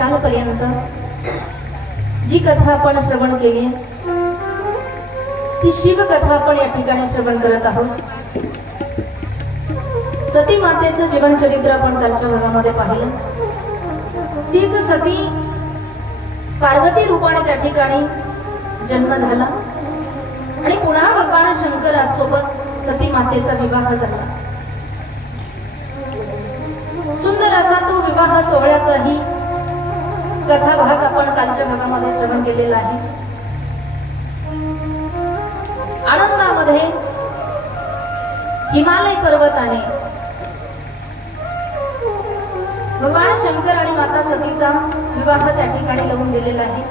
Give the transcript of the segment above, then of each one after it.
कालपर्यंत जी कथा आपण श्रवण केली ती शिवकथा आपण या ठिकाणी श्रवण करत आहोत। सती मातेचं जीवन चरित्र आपण कालच्या भागामध्ये पाहिलं। तीच सती पार्वती रूपाने त्या ठिकाणी जन्म झाला आणि पुन्हा भगवान शंकरासोबत सती मातेचा विवाह झाला। सुंदर असा तो विवाह सोहळ्याचाही कथा भाग आपण कालच्या भागामध्ये श्रवण केलेला आहे। आनंदामध्ये हिमालय पर्वताने भगवान शंकर आणि माता सतीचा विवाह त्या ठिकाणी लावून दिलेला आहे।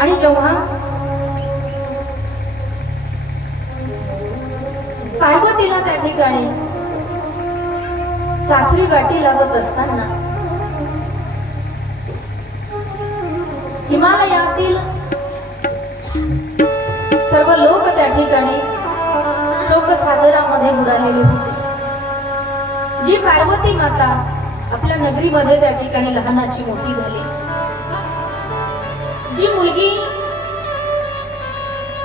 आणि जेव्हा पार्वतीला त्या ठिकाणी सासरी वाटी लागत असताना हिमालयातील सर्व लोक त्या ठिकाणी शोकसागरामध्ये बुडालेले होते। जी पार्वती माता आपल्या नगरीमध्ये त्या ठिकाणी लहानाची मोठी झाली, जी मुलगी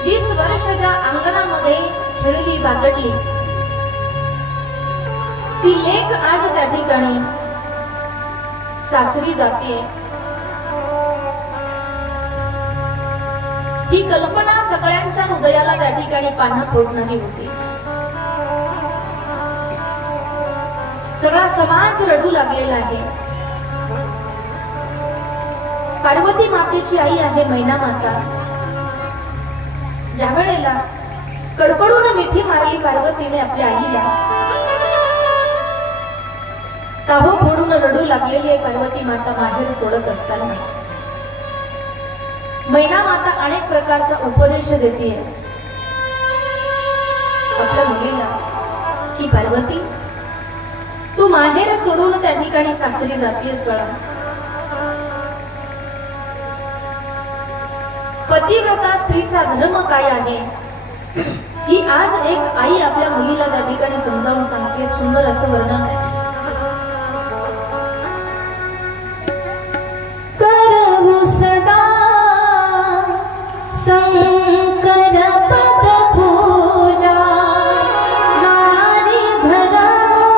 20 वर्षाच्या अंगणामध्ये खेळली बागडली, ती लेक आज त्या ठिकाणी सासरी जाते। ही कल्पना सगळ्यांच्या हृदयाला त्या ठिकाणी पान्हा फोडणारी होती। सगळा समाज रडू लागलेला आहे। पार्वती मातेची आई आहे मैना माता। ज्या वेळेला कडकडून मिठी मारली पार्वतीने आपल्या आईला, ताहो फोडून रडू लागलेली आहे पार्वती माता माहेर सोडत असताना। मैना माता अनेक प्रकारचा उपदेश देते आपल्या मुलीला की पार्वती, तू माहेर सोडून त्या ठिकाणी सासरी जातेस बाळा। पतिव्रता स्त्रीचा धर्म काय आहे ही आज एक आई आपल्या मुलीला त्या ठिकाणी समजावून सांगते। सुंदर असं वर्णन आहे। करवू सदा शंकर पद पूजा, नारी धर्मो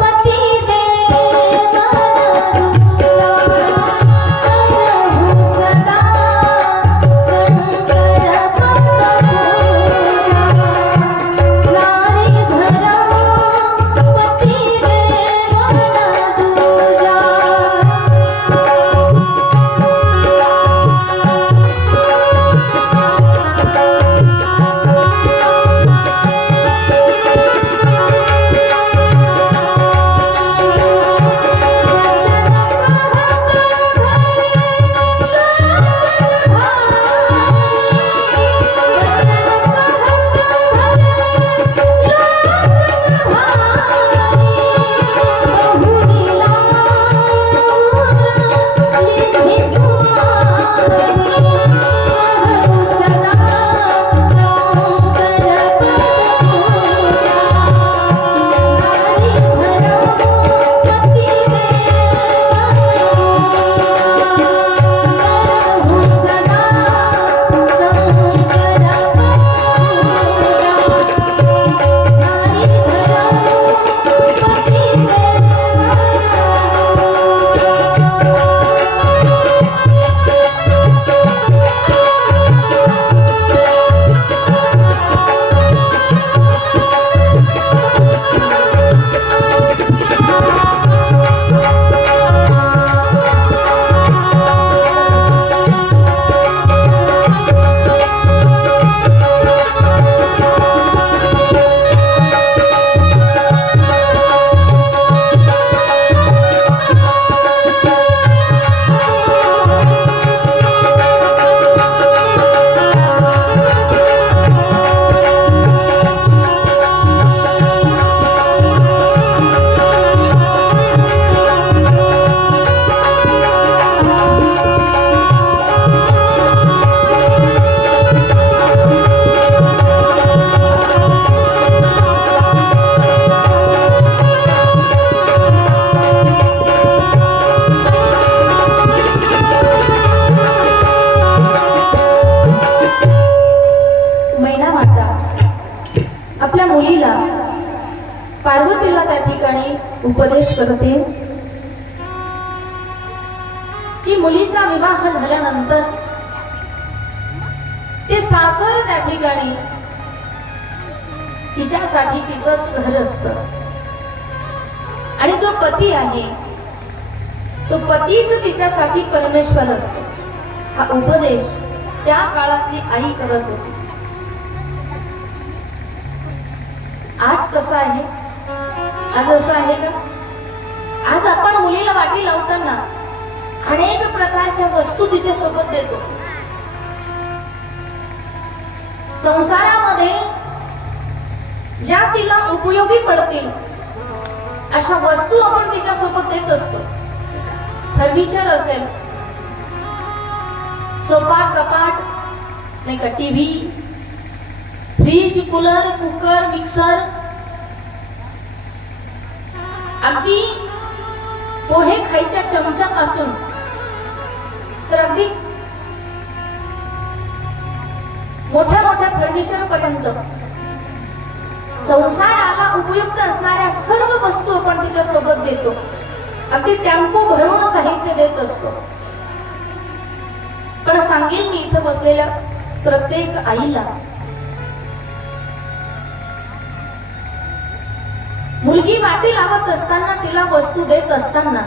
पति देव दूजा। करहु सदा शंकर पद पूजा, नारी धर्मो पति देव करते की मुलीचा विवाह झाल्यानंतर ते सासर त्या ठिकाणी तिच्यासाठी तिचंच घर असतं आणि जो पती आहे तो पतीच तिच्यासाठी परमेश्वर असतो. हा उपदेश त्या काळातली आई करत होती. आज कसं आहे? आज असं आहे का? आज आपण मुलीला वाटी लावताना अनेक प्रकारच्या वस्तू तिच्या सोबत देतो. संसारामध्ये ज्या तिला उपयोगी पडतील अशा वस्तू आपण तिच्या सोबत देत असतो. फर्निचर असेल, सोफा, कपाट, नाही का, TV, fridge, cooler, cooker, mixer, अगदी पोहे खायच्या चमच्यापासून तर अगदी मोठ्या मोठ्या फर्निचर पर्यंत संसाराला उपयुक्त असणाऱ्या सर्व वस्तू आपण तिच्या सोबत देतो. अगदी टेम्पो भरून साहित्य देत असतो. पण सांगेल मी इथं बसलेल्या प्रत्येक आईला, मुलगी वाटी लावत असताना, तिला वस्तू देत असताना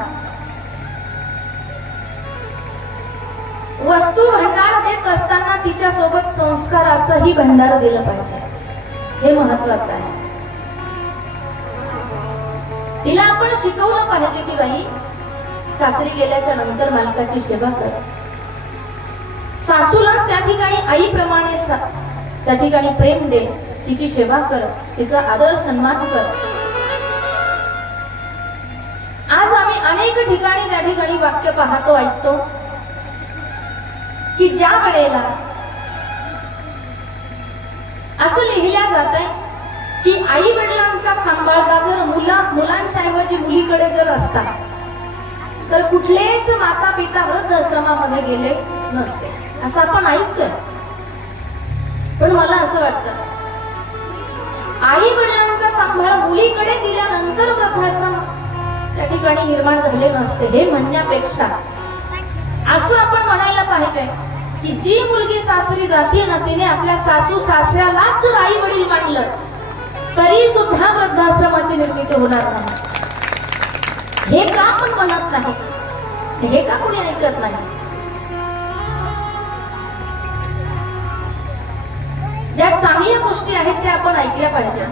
वस्तू भंडार देत असताना तिच्या सोबत संस्काराचंही भंडार दिलं पाहिजे. हे महत्वाचं आहे. तिला आपण शिकवलं पाहिजे की बाई, सासरी गेल्याच्या नंतर मालकाची सेवा कर. सासूलाच त्या ठिकाणी आईप्रमाणे त्या ठिकाणी प्रेम दे, तिची सेवा कर, तिचा आदर सन्मान कर. आज आम्ही अनेक ठिकाणी त्या ठिकाणी वाक्य पाहतो, ऐकतो की ज्या वेळेला असं लिहिल्या जात आहे की आई वडिलांचा सांभाळ हा जर मुलांच्या ऐवजी मुलीकडे जर असता तर कुठलेच माता पिता वृद्धाश्रमामध्ये गेले नसते, असं आपण ऐकतोय. पण मला असं वाटतं, आई वडिलांचा सांभाळ मुलीकडे दिल्यानंतर वृद्धाश्रम त्या ठिकाणी निर्माण झाले नसते. हे म्हणण्यापेक्षा असं आपण म्हणायला पाहिजे की जी मुलगी सासरी जाते ना, तिने आपल्या सासू सासऱ्यालाच जर आई वडील मानलं तरी सुद्धा वृद्धाश्रमाची निर्मिती होणार नाही. हे का आपण म्हणत नाही? हे का कोणी ऐकत नाही? ज्या चांगल्या गोष्टी आहेत त्या आपण ऐकल्या पाहिजे,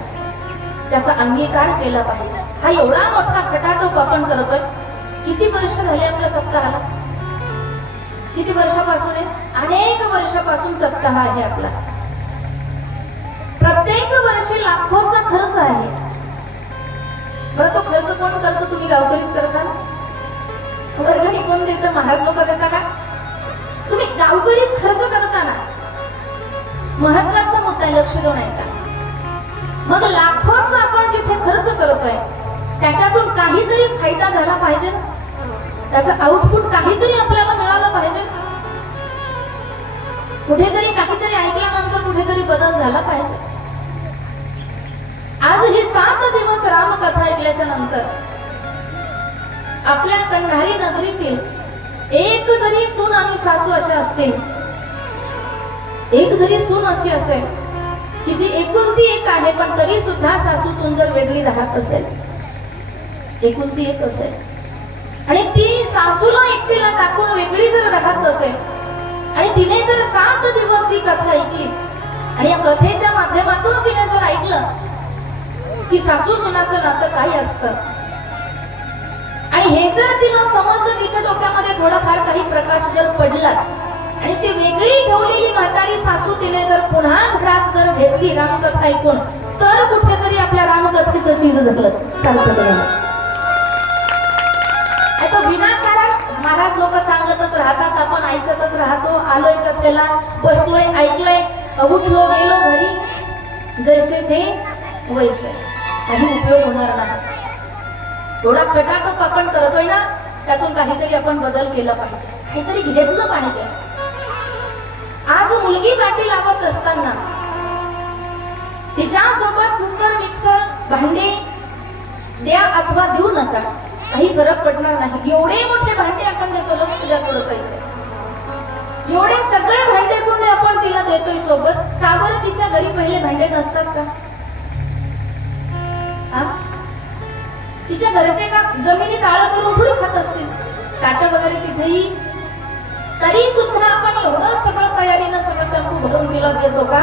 त्याचा अंगीकार केला पाहिजे. हा एवढा मोठा खटाटोप आपण करतोय. किती वर्ष झाले आपल्या सप्ताहाला? किती वर्षापासून आहे? अनेक वर्षापासून सप्ताह आहे आपला. प्रत्येक वर्षी लाखोचा खर्च आहे. बरं, तो खर्च कोण करतो? तुम्ही गावकरीच करता? वर्गणी कोण देतं? महाराज लोक देता का? तुम्ही गावकरीच खर्च करताना महत्वाचा मुद्दा लक्ष देऊन ऐका. मग लाखोचा आपण जिथे खर्च करतोय त्याच्यातून काहीतरी फायदा झाला पाहिजे, त्याचं आउटपुट काहीतरी आपल्याला मिळालं पाहिजे. कुठेतरी काहीतरी ऐकल्यानंतर कुठेतरी बदल झाला पाहिजे. आज हे 7 दिवस रामकथा ऐकल्याच्या नंतर आपल्या कंधारी नगरीतील एक जरी सून आणि सासू अशा असतील, एक जरी सून अशी असेल की जी एकुलती एक आहे पण तरी सुद्धा सासूतून जर वेगळी राहत असेल, एकुलती एक असेल आणि ती सासूला एकटीला टाकून वेगळी जर राहत असेल आणि तिने जर 7 दिवस ही कथा ऐकली आणि या कथेच्या माध्यमातून तिने जर ऐकलं की सासू सुनाचं नातं काय असतं आणि हे जर तिला समजलं, तिच्या डोक्यामध्ये थोडाफार काही प्रकाश जर पडलाच आणि ती वेगळी ठेवलेली म्हातारी सासू तिने जर पुन्हा घरात जर घेतली रामकथा ऐकून, तर कुठेतरी आपल्या रामकथेचं चीज झालं सार्थक. विनाकारण महाराज लोक सांगतच राहतात, आपण ऐकतच राहतो. आलोय कथेला, बसलोय, ऐकलोय, उठलो गेलो घरी, जैसे थे वैसे. काही उपयोग होणार नाही. थोडा खटाटोप आपण करतोय ना, त्यातून काहीतरी आपण बदल केला पाहिजे, काहीतरी घेतलं पाहिजे. आज मुलगी वाटी लावत असताना तिच्या सोबत कुकर, मिक्सर, भांडे द्या अथवा देऊ नका, काही फरक पडणार नाही. एवढे मोठे भांडे आपण देतो, लक्ष द्या थोडंसं इथे. एवढे सगळे भांडे कुंडे आपण तिला देतोय सोबत, का बरं तिच्या घरी पहिले भांडे नसतात का? तिच्या घरचे का जमिनीत आळ करून थोडी खात असतील, ताटं वगैरे तिथेही, तरी सुद्धा आपण एवढं सगळं तयारीनं सगळं टेम्पो भरून तिला देतो का?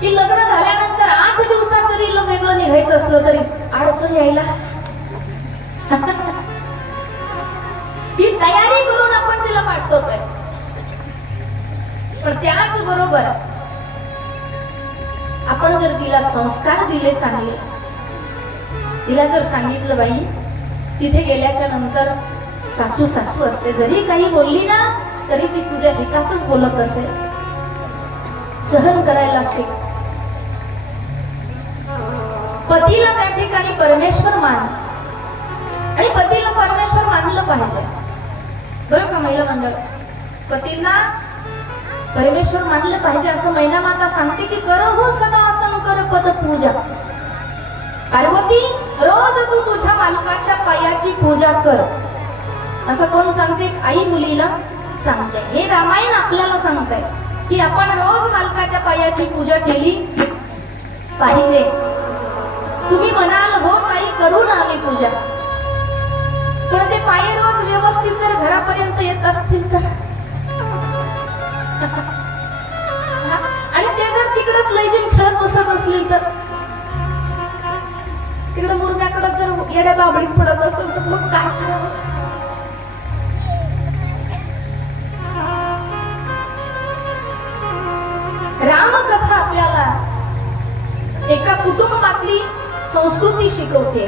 की लग्न झाल्यानंतर 8 दिवसात जरी वेगळं निघायचं असलं तरी अडचण यायला ही तयारी करून आपण तिला पाठवतोय. पण त्याच बरोबर आपण जर तिला संस्कार दिले चांगले, तिला जर सांगितलं बाई तिथे गेल्याच्या नंतर सासू सासू असते, जरी काही बोलली ना तरी ती तुझ्या हिताचंच बोलत असेल, सहन करायला शिक. पतीला त्या ठिकाणी परमेश्वर मान, आणि पतीला परमेश्वर मानलं पाहिजे बरं का महिला मंडळ. पतींना परमेश्वर मानलं पाहिजे असं मैना माता सांगते की कर हो सदा शंकर पद पूजा. पार्वती रोज तू तुझ्या मालकाच्या पायाची पूजा कर, असं कोण सांगते? आई मुलीला सांगते. हे रामायण आपल्याला सांगतंय की आपण रोज मालकाच्या पायाची पूजा केली पाहिजे. तुम्ही म्हणाल हो ताई करू ना आम्ही पूजा, पण ते पाय रोज व्यवस्थित जर घरापर्यंत येत असतील तर आणि ते जर तिकडेच लयजीन खेळत बसत असतील तर, तिकडे मुरम्याकडे जर येड्या बाबडीत पडत असेल तर मग काय करावं? रामकथा आपल्याला एका कुटुंबातली संस्कृती शिकवते,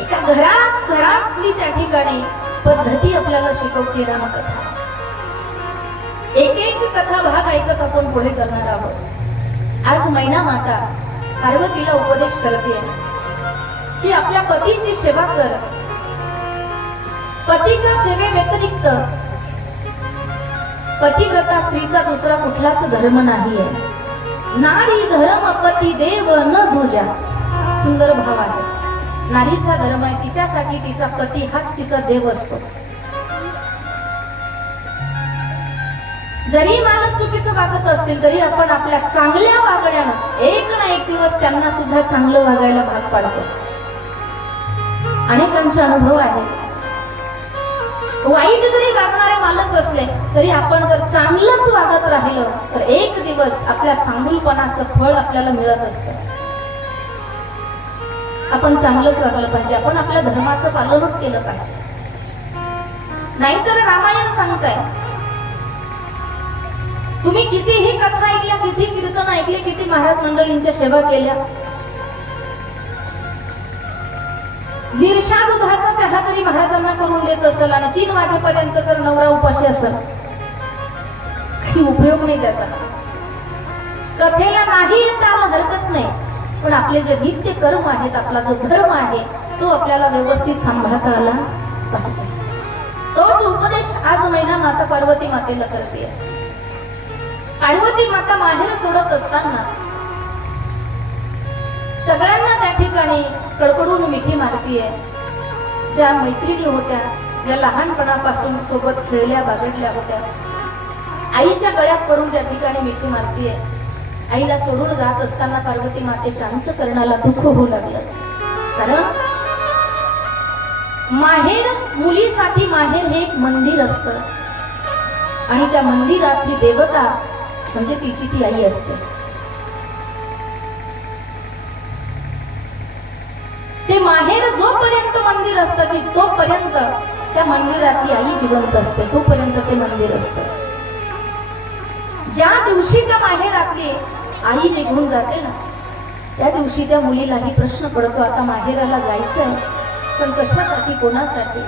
एका घरातली त्या ठिकाणी पद्धती आपल्याला शिकवते रामकथा. एक एक कथा भाग ऐकत आपण पुढे चालणार आहोत. आज मैना माता पार्वतीला उपदेश करते की आपल्या पतीची सेवा कर. पतीच्या सेवे व्यतिरिक्त पतिव्रता स्त्रीचा दुसरा कुठलाच धर्म नाहीये. नारी धर्म पती देव न दूजा. सुंदर भाव आहे. नारीचा धर्म आहे, तिच्यासाठी तिचा पती हाच तिचा देव असतो. जरी मालक चुकीचं वागत असतील तरी आपण आपल्या चांगल्या वागण्यानं एक ना एक दिवस त्यांना सुद्धा चांगलं वागायला भाग पाडतो. अनेकांचे अनुभव आहेत. वाईट जरी वागणारे मालक असले तरी आपण जर चांगलंच वागत राहिलो तर एक दिवस आपल्या चांगुलपणाचं फळ आपल्याला मिळत असतं. आपण चांगलंच वागलं पाहिजे, आपण आपल्या धर्माचं पालनच केलं पाहिजे. नाहीतर रामायण सांगताय, तुम्ही कितीही कथा ऐकल्या, किती कीर्तन ऐकले, किती महाराज मंडळींच्या सेवा केल्या, दीर्षा दुधाचा चहा जरी महाराजांना करून देत असेल आणि 3 वाजेपर्यंत जर नवरा उपाशी असेल, काही उपयोग नाही त्याचा. कथेला नाही येता हरकत नाही, पण आपले जे नित्य कर्म आहेत, आपला जो धर्म आहे तो आपल्याला व्यवस्थित सांभाळता आला पाहिजे. तोच उपदेश आज मैना माता पार्वती मातेला करते. पार्वती माता माहेर सोडत असताना सगळ्यांना त्या ठिकाणी कडकडून मिठी मारतीये. ज्या मैत्रिणी होत्या, ज्या लहानपणापासून सोबत खेळल्या बागडल्या होत्या, आईच्या गळ्यात पडून त्या ठिकाणी मिठी मारतीये. आईला सोडून जात असताना पार्वती मातेच्या अंतःकरणाला दुःख होऊ लागलं. कारण माहेर, मुलीसाठी माहेर हे एक मंदिर असतं आणि त्या मंदिरातली देवता म्हणजे तिची ती आई असते. ते माहेर जोपर्यंत मंदिर असतं की तोपर्यंत त्या मंदिरातली आई जिवंत असते, तोपर्यंत ते मंदिर असतं. ज्या दिवशी त्या माहेरातली आई निघून जाते ना, त्या दिवशी त्या मुलीलाही प्रश्न पडतो, आता माहेराला जायचंय पण कशासाठी, कोणासाठी?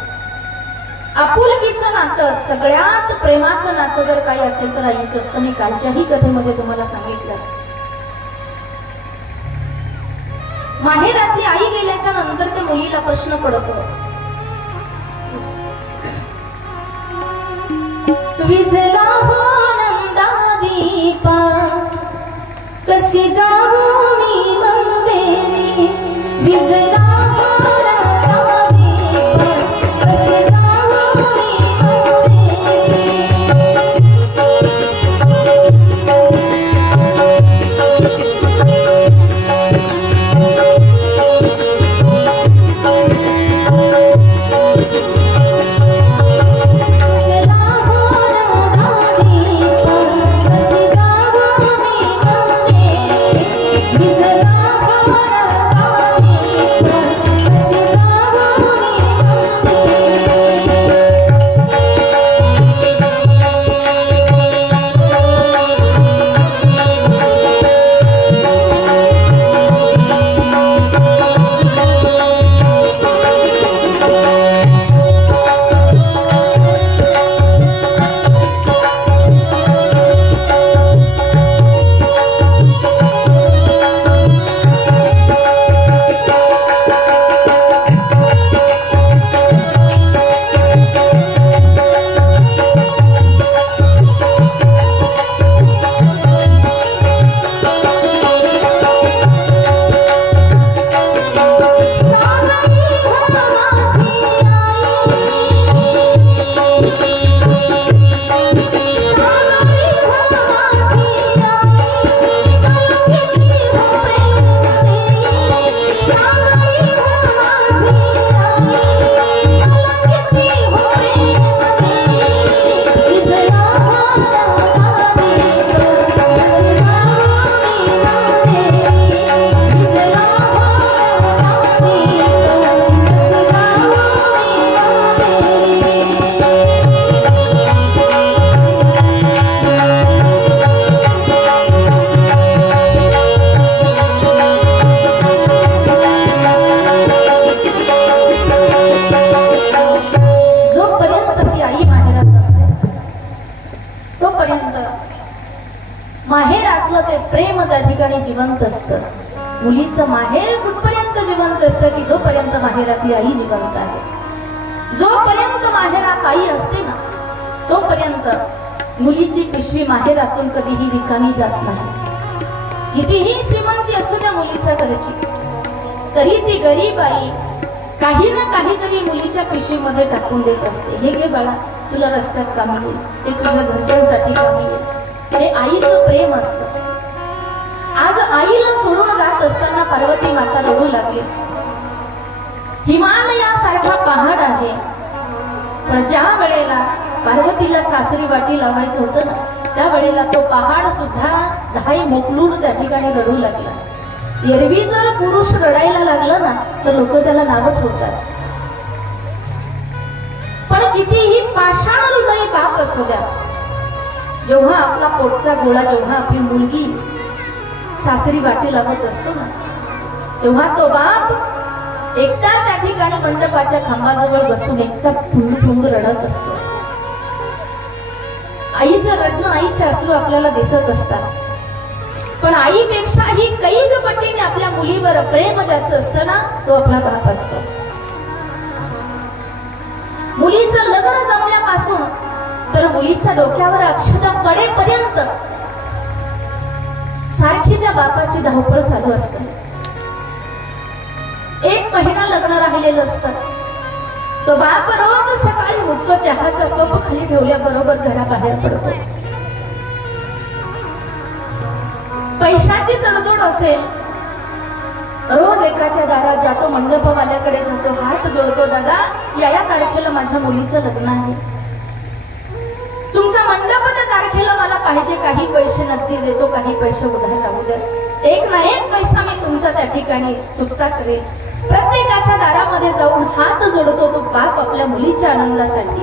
आपुलकीचं नातं, सगळ्यात प्रेमाचं नातं जर काही असेल तर आईचं असतं. मी कालच्याही कथेमध्ये तुम्हाला सांगितलं, माहेरातली आई गेल्याच्या नंतर त्या मुलीला प्रश्न पडतो, विझला हो नंदा दीपा, कशी जाऊ मी मंदिरी, विझला हो नंदा माहेरातलं ते प्रेम त्या ठिकाणी जिवंत असतं. मुलीचं माहेर कुठपर्यंत जिवंत असतं की जोपर्यंत माहेरातली आई जिवंत आहे. जोपर्यंत माहेरात आई असते ना तोपर्यंत मुलीची पिशवी माहेरातून कधीही रिकामी जात नाही. कितीही श्रीमंती असू द्या मुलीच्या घरची, तरी ती गरीब आई काही ना काहीतरी मुलीच्या पिशवीमध्ये टाकून देत असते. हे घे बाळा, तुला रस्त्यात कामी येईल, ते तुझ्या घरच्यांसाठी कामी येईल. हे आईचं प्रेम असतं. आज आईला सोडून जात असताना पार्वती माता रडू लागली. हिमालयासारखा पहाड आहे, पण ज्या वेळेला पार्वतीला सासरी वाटी लावायचं होतं ना त्या वेळेला तो पहाड सुद्धा धाई मोकलूड त्या ठिकाणी रडू लागला. एरवी जर पुरुष रडायला लागला ना तर लोक त्याला नावं ठेवतात. पण कितीही पाषाण हृदयी बाप असू द्या, जेव्हा आपला पोटचा गोळा, जेव्हा आपली मुलगी सासरी वाटी लावत असतो ना तेव्हा तो बाप एकटा त्या ठिकाणी मंडपाच्या खांबाजवळ बसून एकटा पुंग रडत असतो. आईचं रडणं, आईचे अश्रू आपल्याला दिसत असतात, पण आईपेक्षाही कैक पटीने आपल्या मुलीवर प्रेम ज्याचं असतं ना तो आपला बाप असतो. मुलीचं लग्न जमल्यापासून तर मुलीच्या डोक्यावर अक्षता पडेपर्यंत सारखी त्या बापाची धावपळ चालू असते. 1 महिना लग्न राहिलेलं असतं. तो बाप रोज सकाळी उठतो, चहाचा कप खाली ठेवल्याबरोबर घराबाहेर पडतो. पैशाची तडजोड असेल, रोज एकाच्या दारात जातो, मंडपवाल्याकडे जातो, हात जोडतो, दादा या तारखेला माझ्या मुलीचं लग्न आहे, तुमचा मंडप त्या तारखेला मला पाहिजे, काही पैसे नक्की देतो, काही पैसे उधार राहू दे, एक ना एक पैसा मी तुमचा त्या ठिकाणी चुकता करेल. प्रत्येकाच्या दारामध्ये जाऊन हात जोडतो तो बाप आपल्या मुलीच्या आनंदासाठी,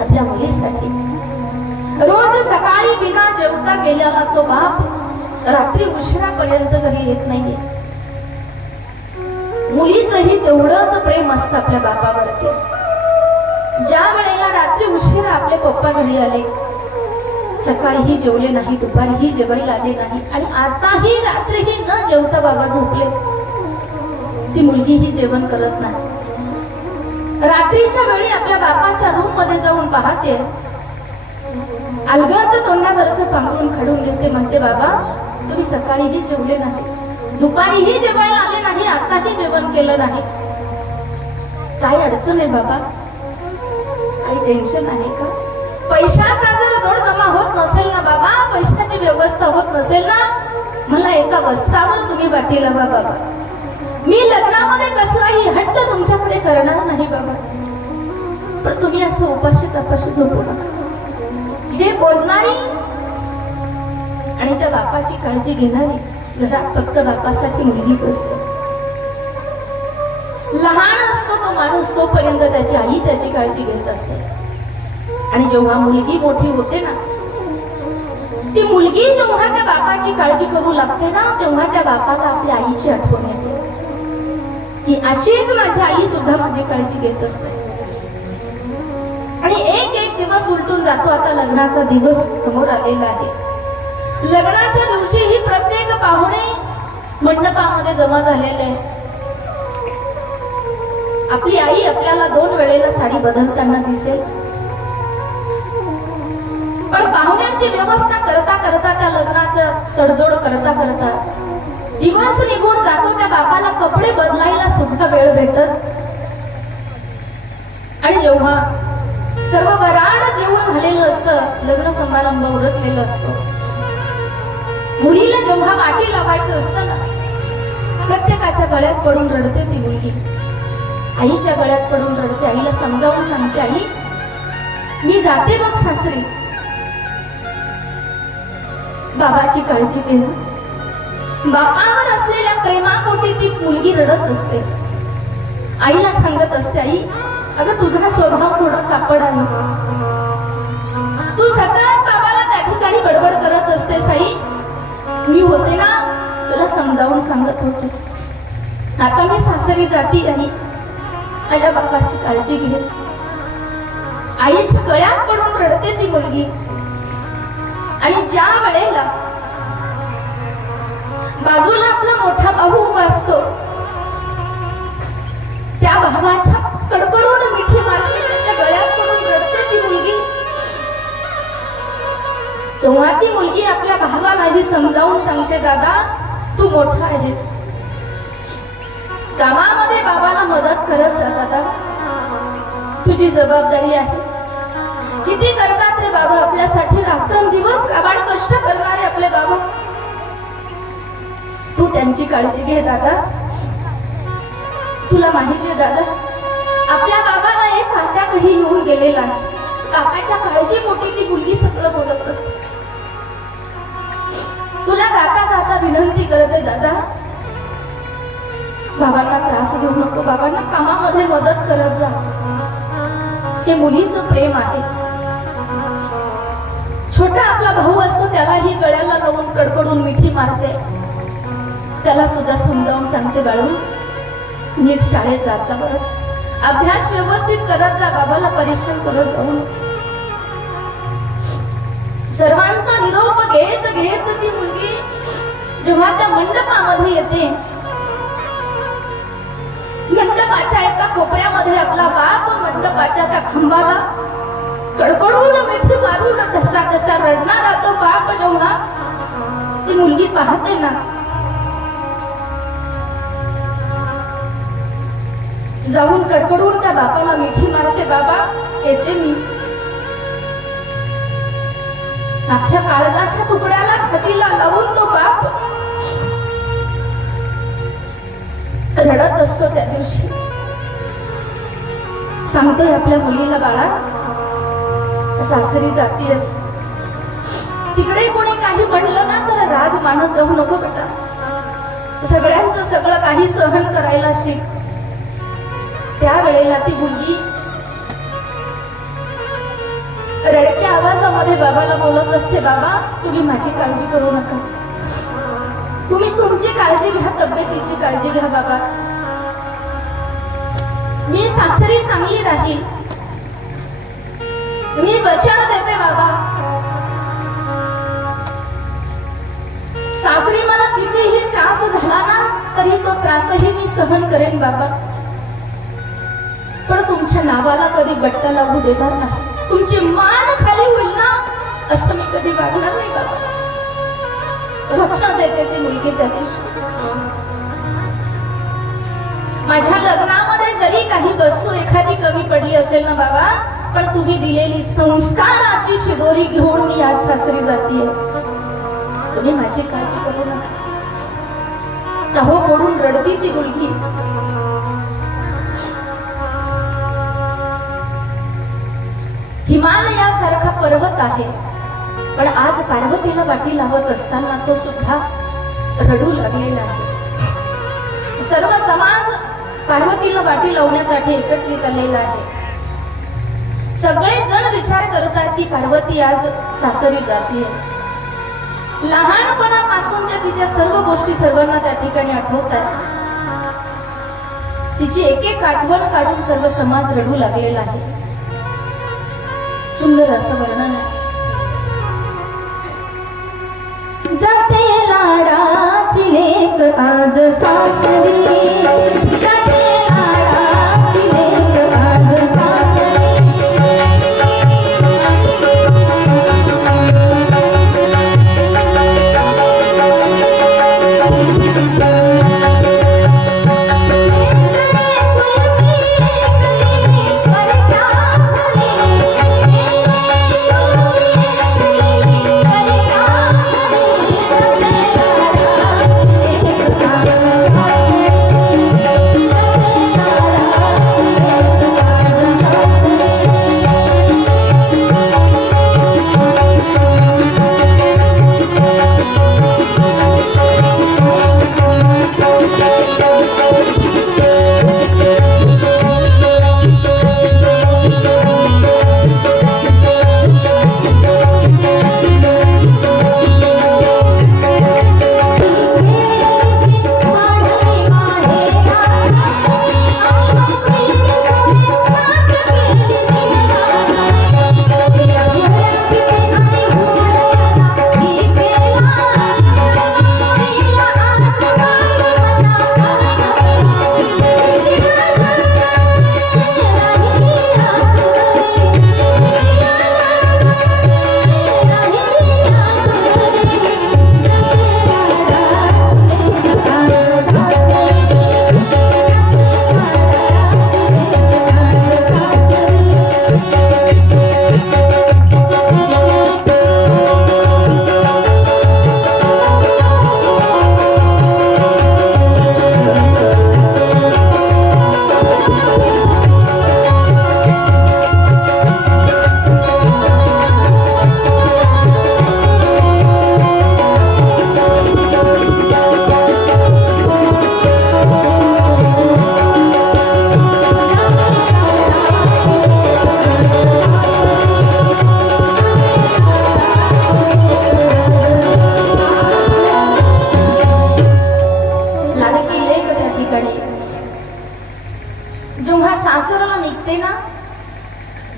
आपल्या मुलीसाठी. रोज सकाळी बिना जेवता गेलेला तो बाप रात्री उशिरापर्यंत घरी येत नाहीये. मुलीचंही तेवढंच प्रेम असतं आपल्या बापावरती. ज्या वेळेला रात्री उशिरा आपले पप्पा घरी आले, सकाळीही जेवले नाही, दुपारीही जेवायला आले नाही, आणि आताही रात्रीही न जेवता बाबा झोपले, ती मुलगीही जेवण करत नाही. रात्रीच्या वेळी आपल्या बापाच्या रूम मध्ये जाऊन पाहते, अलगद तोंडावरचं पांघरून काढून घेते, म्हणते बाबा तुम्ही सकाळीही जेवले नाही, दुपारीही जेवायला आले नाही, आताही जेवण केलं नाही, काय अडचण आहे बाबा, काही टेन्शन आहे का? पैशाचा जर जोड जमा होत नसेल ना बाबा, पैशाची व्यवस्था होत नसेल ना, मला एका वस्त्रावर तुम्ही वाटी लावा बाबा, मी लग्नामध्ये कसलाही हट्ट तुमच्याकडे करणार नाही बाबा, पण तुम्ही असं उपाशी तपाशी झोपू नका. हे बोलणारी आणि त्या बापाची काळजी घेणारी घरात फक्त बापासाठी मुलगीच असते. लहान असतो तो माणूस तोपर्यंत त्याची आई त्याची काळजी घेत असते, आणि जेव्हा मुलगी मोठी होते ना, ती मुलगी जेव्हा त्या बापाची काळजी करू लागते ना, तेव्हा त्या बापाला आपल्या आईची आठवण येते की अशीच माझी आई सुद्धा माझी काळजी घेत असते. आणि एक एक दिवस उलटून जातो. आता लग्नाचा दिवस समोर आलेला आहे. लग्नाच्या दिवशी ही प्रत्येक पाहुणे मंडपामध्ये जमा झालेले आहे. आपली आई आपल्याला 2 वेळेला साडी बदलताना दिसेल, पण पाहुण्यांची व्यवस्था करता करता, त्या लग्नाचं तडजोड करता करता दिवस निघून जातो. त्या बापाला कपडे बदलायला सुद्धा वेळ भेटत. आणि जेव्हा सर्व वराड जेवण झालेलं असतं, लग्न समारंभ उरकलेला असतो, मुलीला जेव्हा वाटी लावायचं असतं ना, प्रत्येकाच्या गळ्यात पडून रडते ती मुलगी. आईच्या गळ्यात पडून रडते. आईला समजावून सांगते, आई मी जाते बघ सासरी, बाबाची काळजी घे. बापावर असलेल्या प्रेमापोटी ती मुलगी रडत असते. आईला सांगत असते, आई अगं तुझा स्वभाव थोडा तापड आहे, तू सतत बाबाला त्या ठिकाणी बडबड करत असतेस. आई मी होते ना, तुला समजावून सांगत होते, आता मी सासरी जाती, आई माझ्या बापाची काळजी घे. आईच्या गळ्यात पडून रडते ती मुलगी. आणि ज्या वेळेला बाजूला आपला मोठा भाऊ उभा असतो, त्या भावाच्या कडकडून मिठी मारते, त्याच्या गळ्यात पडून रडते ती मुलगी. तेव्हा ती मुलगी आपल्या भावालाही समजावून सांगते, दादा तू मोठा आहेस, कामामध्ये बाबाला मदत करत जा दादा, तुझी जबाबदारी आहे. किती करतात रे बाबा आपल्यासाठी, रात्रंदिवस काबाड कष्ट करणारे आपले बाबा, तू त्यांची काळजी घे दादा. तुला माहिती आहे दादा, आपल्या बाबाला एक अटॅकही येऊन गेलेला आहे. बाबाच्या काळजी मोठी ती मुलगी सगळं बोलत असते. तुला जाता जाता विनंती करते दादा, बाबांना त्रास देऊ नको, बाबांना कामामध्ये मदत करत जा. हे मुलीचं प्रेम आहे. छोटा आपला भाऊ असतो, त्यालाही गळ्याला लावून कडकडून मिठी मारते, त्याला सुद्धा समजावून सांगते, बाळू नीट शाळेत जात जा बरं, अभ्यास व्यवस्थित करत जा, बाबाला परिश्रम करत जाऊ नको. सर्वांचा निरोप घेत घेत ती मुलगी जेव्हा त्या मंडपामध्ये येते, मंडपाच्या एका कोपऱ्यामध्ये आपला बाप मंडपाच्या त्या खांबाला कडकडून मिठी मारून कसा कसा रडणारा तो बाप जेव्हा ती मुलगी पाहते ना, जाऊन कडकडून त्या बापाला मिठी मारते, बाबा येते मी. अख्ख्या काळजाच्या तुकड्याला छातीला लावून तो बाप रडत असतो. त्या दिवशी सांगतोय आपल्या मुलीला, बाळा सासरी जातीयस, तिकडे कोणी काही म्हणलं ना तर राग मानत जाऊ नको बेटा, सगळ्यांचं सगळं काही सहन करायला शिक. त्यावेळेला ती मुलगी रडक्या आवाजामध्ये बाबाला बोलत असते, बाबा तुम्ही माझी काळजी करू नका, तुम्ही तुमची काळजी घ्या, तब्येतीची काळजी घ्या बाबा, मी सासरी चांगली राहील, मी वचन देते बाबा, सासरी मला कितीही त्रास झाला ना तरी तो त्रासही मी सहन करेन बाबा, पण तुमच्या नावाला कधी बट्टा लागू देणार नाही, तुमची मान खाली होईल ना असं मी कधी वागणार नाही बाबा, वचन देते ती मुलगी त्या दिवशी. माझ्या लग्नामध्ये जरी काही वस्तू एखादी कमी पडली असेल ना बाबा, पण तुम्ही दिलेली संस्काराची शिदोरी घेऊन मी आज सासरी जातीये, तुम्ही माझी काळजी करू नका. तहो पडून रडती ती मुलगी. हिमालयासारखा पर्वत आहे, पण आज पार्वतीला वाटी लावत असताना तो सुद्धा रडू लागलेला आहे. सर्व समाज पार्वतीला वाटी लावण्यासाठी एकत्रित आलेला आहे. सगळे जण विचार करतात की पार्वती आज सासरी जातीये. लहानपणापासूनच्या तिच्या सर्व गोष्टी सर्वांना त्या ठिकाणी आठवतात. तिची एक एक आठवण काढून सर्व समाज रडू लागलेला आहे. सुंदर असं वर्णन आहे. जाते लाडाची लेक आज सासरी, जाते लाडाची लेक आज सासरी,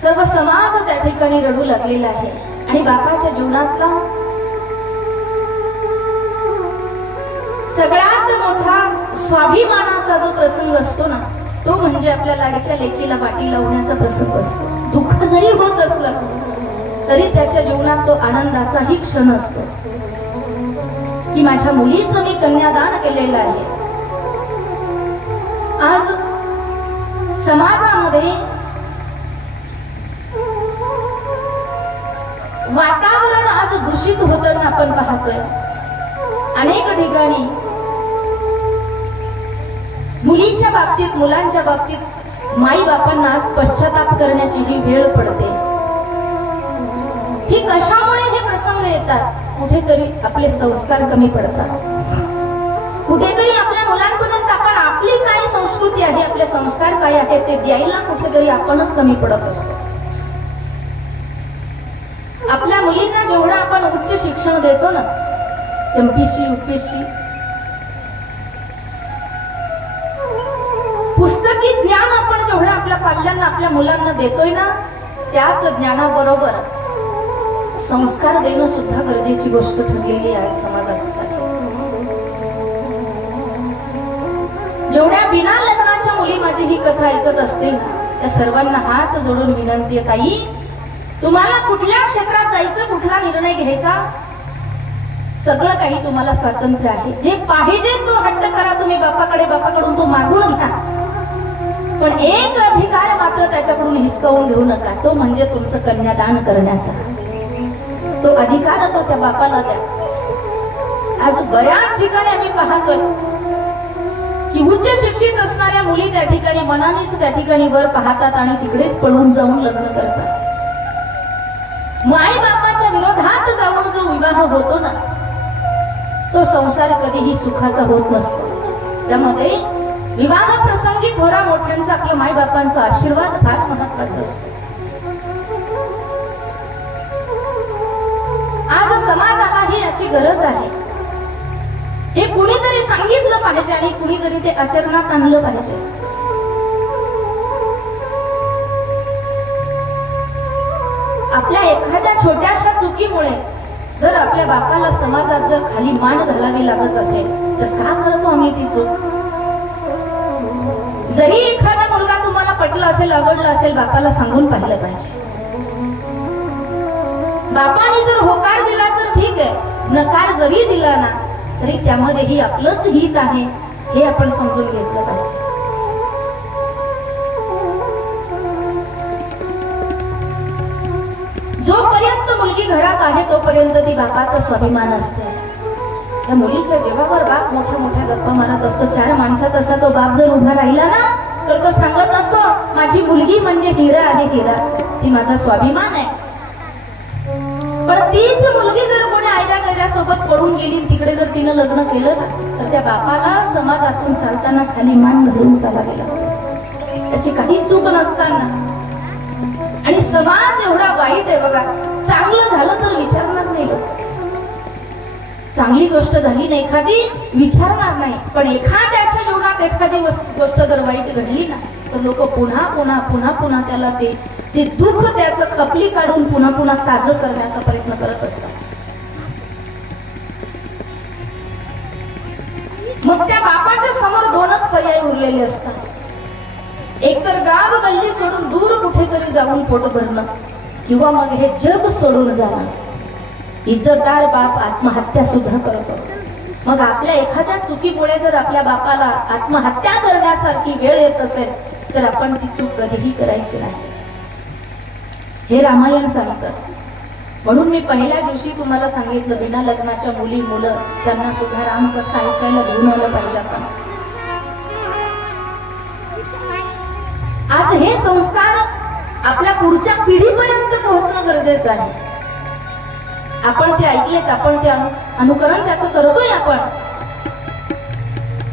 सर्व समाज त्या ठिकाणी रडू लागलेला आहे आणि बापाच्या जीवनातला सगळ्यात मोठा स्वाभिमानाचा जो प्रसंग असतो ना, तो म्हणजे आपल्या लाडक्या लेकीला वाटी लावण्याचा प्रसंग असतो. दुःख जरी होत असलं तरी त्याच्या जीवनात तो आनंदाचाही क्षण असतो की माझ्या मुलीचं मी कन्यादान केलेलं आहे. आज समाजामध्ये वातावरण आज दूषित होताना आपण पाहतोय. अनेक ठिकाणी मुलीच्या बाबतीत, मुलांच्या बाबतीत माई बापांना आज पश्चाताप करण्याची ही वेळ पडते. ही कशामुळे हे प्रसंग येतात? कुठेतरी आपले संस्कार कमी पडतात. कुठेतरी आपल्या मुलांपर्यंत आपण आपली काय संस्कृती आहे, आपले संस्कार काय आहेत ते द्यायला कुठेतरी आपणच कमी पडत असतो. आपल्या मुलींना जेवढं आपण उच्च शिक्षण देतो ना, एमपीसी यूपीएससी, पुस्तकी ज्ञान आपण जेवढं आपल्या पाल्यांना, आपल्या मुलांना देतोय ना, त्याच ज्ञानाबरोबर संस्कार देणं सुद्धा गरजेची गोष्ट ठरलेली आहे समाजासाठी. जेवढ्या बिना लग्नाच्या मुली माझी ही कथा ऐकत असतील त्या सर्वांना हात जोडून विनंती आहे, ताई तुम्हाला कुठल्या क्षेत्रात जायचं, कुठला निर्णय घ्यायचा, सगळं काही तुम्हाला स्वातंत्र्य आहे. जे पाहिजे तो हट्ट करा तुम्ही बापाकडे, बापाकडून तो मागून घ्या, पण एक अधिकार मात्र त्याच्याकडून हिसकावून घेऊ नका, तो म्हणजे तुमचं कन्यादान करण्याचा. तो अधिकार तो त्या बापाला द्या. आज बऱ्याच ठिकाणी आम्ही पाहतोय की उच्च शिक्षित असणाऱ्या मुली त्या ठिकाणी मनानेच त्या ठिकाणी वर पाहतात आणि तिकडेच पळून जाऊन लग्न करतात. माई बापाच्या विरोधात जाऊन जो विवाह होतो ना, तो संसार कधीही सुखाचा होत नसतो. त्यामध्ये विवाह प्रसंगी थोरा मोठ्यांचा, आपल्या माई बापांचा आशीर्वाद फार महत्वाचा असतो. आज समाजालाही याची गरज आहे. हे कुणीतरी सांगितलं पाहिजे आणि कुणीतरी ते आचरणात आणलं पाहिजे. आपल्या एखाद्या छोट्याशा चुकीमुळे जर आपल्या बापाला समाजात जर खाली मान घालावी लागत असेल तर का करतो आम्ही ती चूक? जरी एखादा मुलगा तुम्हाला पटला असेल, आवडला असेल, बापाला सांगून पाहिलं पाहिजे. बापाने जर होकार दिला तर ठीक आहे, नकार जरी दिला ना तरी त्यामध्येही आपलंच हित आहे हे आपण समजून घेतलं पाहिजे. जोपर्यंत मुलगी घरात आहे तोपर्यंत ती बापाचा स्वाभिमान असते. त्या मुलीच्या जीवावर बाप मोठ्या मोठ्या गप्पा मारत असतो. चार माणसात असा तो बाप जर उभा राहिला ना तर तो सांगत असतो, माझी मुलगी म्हणजे हिरा आहे, हिरा, ती माझा स्वाभिमान आहे. पण तीच मुलगी जर कोणी आयऱ्या गैऱ्या सोबत पळून गेली, तिकडे जर तिनं लग्न केलं ना तर त्या बापाला समाजातून चालताना खाली मान घालून चालावे लागते, त्याची काही चूक नसताना. आणि समाज एवढा वाईट आहे बघा. चांगलं झालं तर विचारणार नाही लोक, चांगली गोष्ट झाली ना एखादी विचारणार नाही, पण एखाद्याच्या जीवनात एखादी गोष्ट जर वाईट घडली ना तर लोक पुन्हा पुन्हा पुन्हा पुन्हा त्याला ते दुःख त्याचं कपली काढून पुन्हा पुन्हा ताजं करण्याचा प्रयत्न करत असतात. मग त्या बापाच्या समोर दोनच पर्याय उरलेले असतात. एक तर गाव गल्ली सोडून दूर कुठेतरी जाऊन पोट भरणं, किंवा मग हे जग सोडून जाणं. इज्जतदार बाप आत्महत्या सुद्धा करतो. मग आपल्या एखाद्या चुकीमुळे जर आपल्या बापाला आत्महत्या करण्यासारखी वेळ येत असेल तर आपण ती चूक कधीही करायची नाही, हे रामायण सांगतं. म्हणून मी पहिल्या दिवशी तुम्हाला सांगितलं, बिना लग्नाच्या मुली मुलं त्यांना सुद्धा रामकथा ऐकायला घेऊन आलं पाहिजे आपण. आज हे संस्कार आपल्या पुढच्या पिढीपर्यंत पोहोचणं गरजेचं आहे. आपण ते ऐकलेत, आपण ते अनुकरण त्याचं करतोय आपण,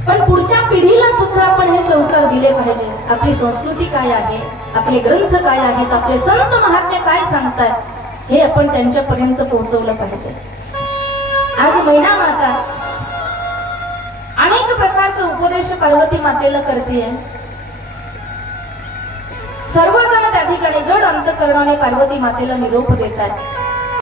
पण पुढच्या पिढीला सुद्धा आपण हे संस्कार दिले पाहिजे. आपली संस्कृती काय आहे, आपले ग्रंथ काय आहेत, आपले संत महात्मे काय सांगतात हे आपण त्यांच्यापर्यंत पोहोचवलं पाहिजे. आज मैना माता अनेक प्रकारचा उपदेश पार्वती मातेला करते. सर्वजण त्या ठिकाणी जड अंतकरणाने पार्वती मातेला निरोप देतात.